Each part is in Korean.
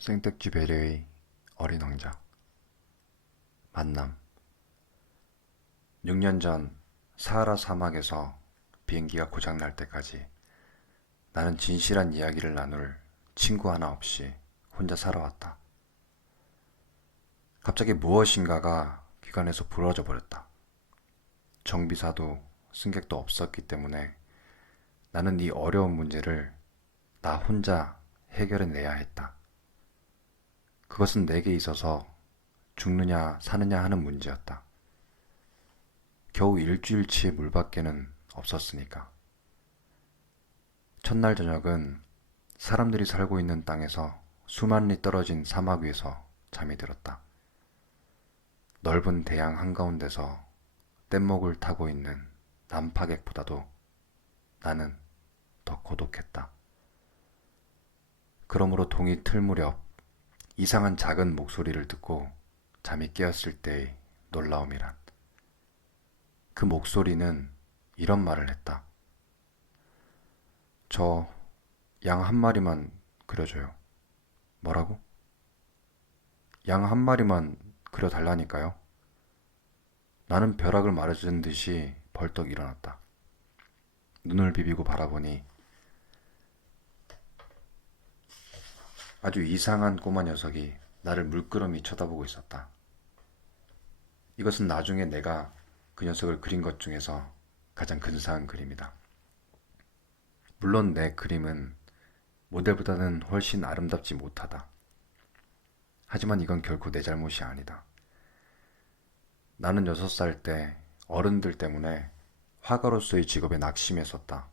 생택쥐 베리의 어린 왕자. 만남. 6년 전 사하라 사막에서 비행기가 고장날 때까지 나는 진실한 이야기를 나눌 친구 하나 없이 혼자 살아왔다. 갑자기 무엇인가가 기관에서 부러져 버렸다. 정비사도 승객도 없었기 때문에 나는 이 어려운 문제를 나 혼자 해결해내야 했다. 그것은 내게 있어서 죽느냐 사느냐 하는 문제였다. 겨우 일주일치 물밖에는 없었으니까. 첫날 저녁은 사람들이 살고 있는 땅에서 수만 리 떨어진 사막 위에서 잠이 들었다. 넓은 대양 한가운데서 뗏목을 타고 있는 남파객보다도 나는 더 고독했다. 그러므로 동이 틀 무렵 이상한 작은 목소리를 듣고 잠이 깨었을 때의 놀라움이란, 그 목소리는 이런 말을 했다. 저 양 한 마리만 그려줘요. 뭐라고? 양 한 마리만 그려달라니까요. 나는 벼락을 맞은 듯이 벌떡 일어났다. 눈을 비비고 바라보니 아주 이상한 꼬마 녀석이 나를 물끄러미 쳐다보고 있었다. 이것은 나중에 내가 그 녀석을 그린 것 중에서 가장 근사한 그림이다. 물론 내 그림은 모델보다는 훨씬 아름답지 못하다. 하지만 이건 결코 내 잘못이 아니다. 나는 6살 때 어른들 때문에 화가로서의 직업에 낙심했었다.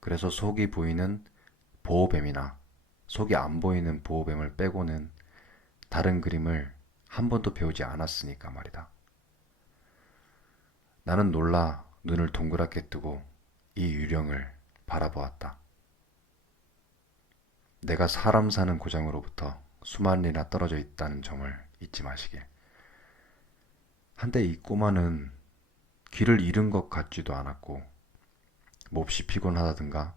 그래서 속이 보이는 보호뱀이나 속이 안 보이는 보호뱀을 빼고는 다른 그림을 한 번도 배우지 않았으니까 말이다. 나는 놀라 눈을 동그랗게 뜨고 이 유령을 바라보았다. 내가 사람 사는 고장으로부터 수만 리나 떨어져 있다는 점을 잊지 마시길. 한때 이 꼬마는 길을 잃은 것 같지도 않았고, 몹시 피곤하다든가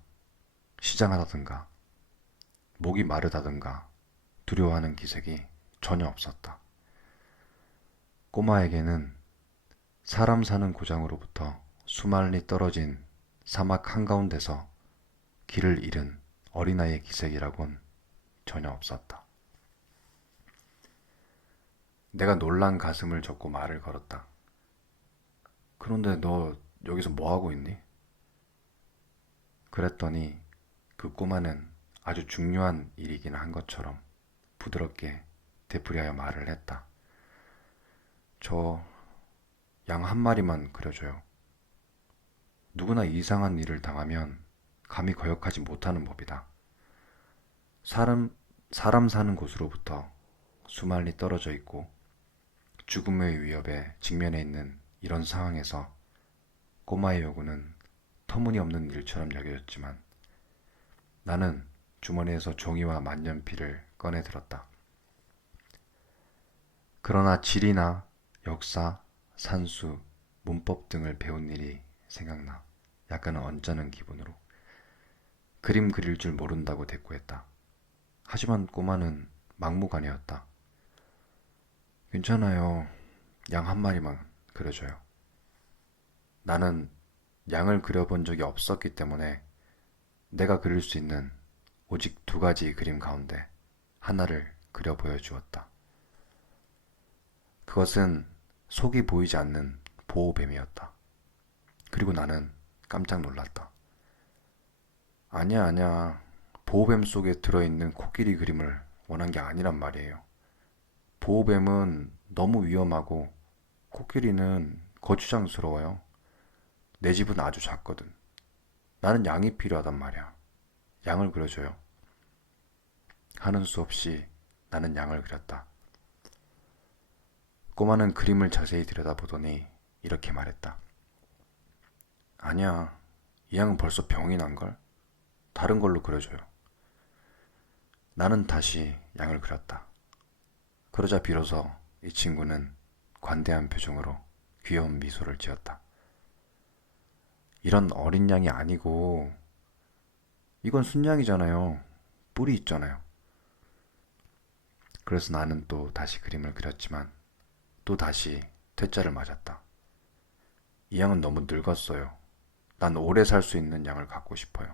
시장하다든가 목이 마르다든가 두려워하는 기색이 전혀 없었다. 꼬마에게는 사람 사는 고장으로부터 수만 리 떨어진 사막 한가운데서 길을 잃은 어린아이의 기색이라곤 전혀 없었다. 내가 놀란 가슴을 젓고 말을 걸었다. 그런데 너 여기서 뭐 하고 있니? 그랬더니 그 꼬마는 아주 중요한 일이긴 한 것처럼 부드럽게 되풀이하여 말을 했다. 저 양 한 마리만 그려줘요. 누구나 이상한 일을 당하면 감히 거역하지 못하는 법이다. 사람 사는 곳으로부터 수만리 떨어져 있고 죽음의 위협에 직면해 있는 이런 상황에서 꼬마의 요구는 터무니없는 일처럼 여겨졌지만 나는 주머니에서 종이와 만년필을 꺼내 들었다. 그러나 지리나 역사, 산수, 문법 등을 배운 일이 생각나 약간 언짢은 기분으로 그림 그릴 줄 모른다고 대꾸했다. 하지만 꼬마는 막무가내였다. 괜찮아요. 양 한 마리만 그려줘요. 나는 양을 그려본 적이 없었기 때문에 내가 그릴 수 있는 오직 2가지 그림 가운데 하나를 그려 보여주었다. 그것은 속이 보이지 않는 보호뱀이었다. 그리고 나는 깜짝 놀랐다. 아니야, 아니야. 보호뱀 속에 들어있는 코끼리 그림을 원한 게 아니란 말이에요. 보호뱀은 너무 위험하고 코끼리는 거추장스러워요. 내 집은 아주 작거든. 나는 양이 필요하단 말이야. 양을 그려줘요. 하는 수 없이 나는 양을 그렸다. 꼬마는 그림을 자세히 들여다보더니 이렇게 말했다. 아니야, 이 양은 벌써 병이 난걸? 다른 걸로 그려줘요. 나는 다시 양을 그렸다. 그러자 비로소 이 친구는 관대한 표정으로 귀여운 미소를 지었다. 이런 어린 양이 아니고 이건 순양이잖아요. 뿔이 있잖아요. 그래서 나는 또 다시 그림을 그렸지만 또 다시 퇴짜를 맞았다. 이 양은 너무 늙었어요. 난 오래 살 수 있는 양을 갖고 싶어요.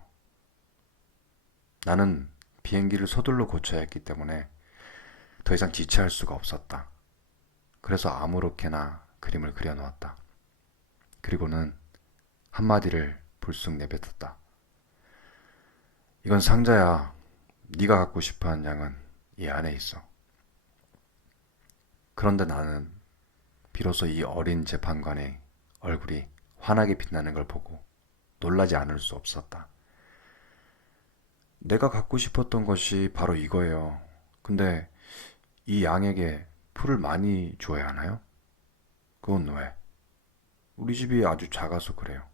나는 비행기를 서둘러 고쳐야 했기 때문에 더 이상 지체할 수가 없었다. 그래서 아무렇게나 그림을 그려놓았다. 그리고는 한마디를 불쑥 내뱉었다. 이건 상자야. 네가 갖고 싶어하는 양은 이 안에 있어. 그런데 나는 비로소 이 어린 재판관의 얼굴이 환하게 빛나는 걸 보고 놀라지 않을 수 없었다. 내가 갖고 싶었던 것이 바로 이거예요. 근데 이 양에게 풀을 많이 줘야 하나요? 그건 왜? 우리 집이 아주 작아서 그래요.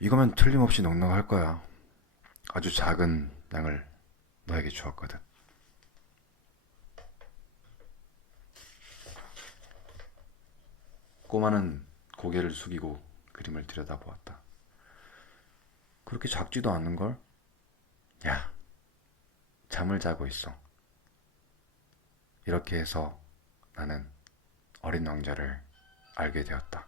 이거면 틀림없이 넉넉할 거야. 아주 작은 양을 너에게 주었거든. 꼬마는 고개를 숙이고 그림을 들여다보았다. 그렇게 작지도 않는걸? 야, 잠을 자고 있어. 이렇게 해서 나는 어린 왕자를 알게 되었다.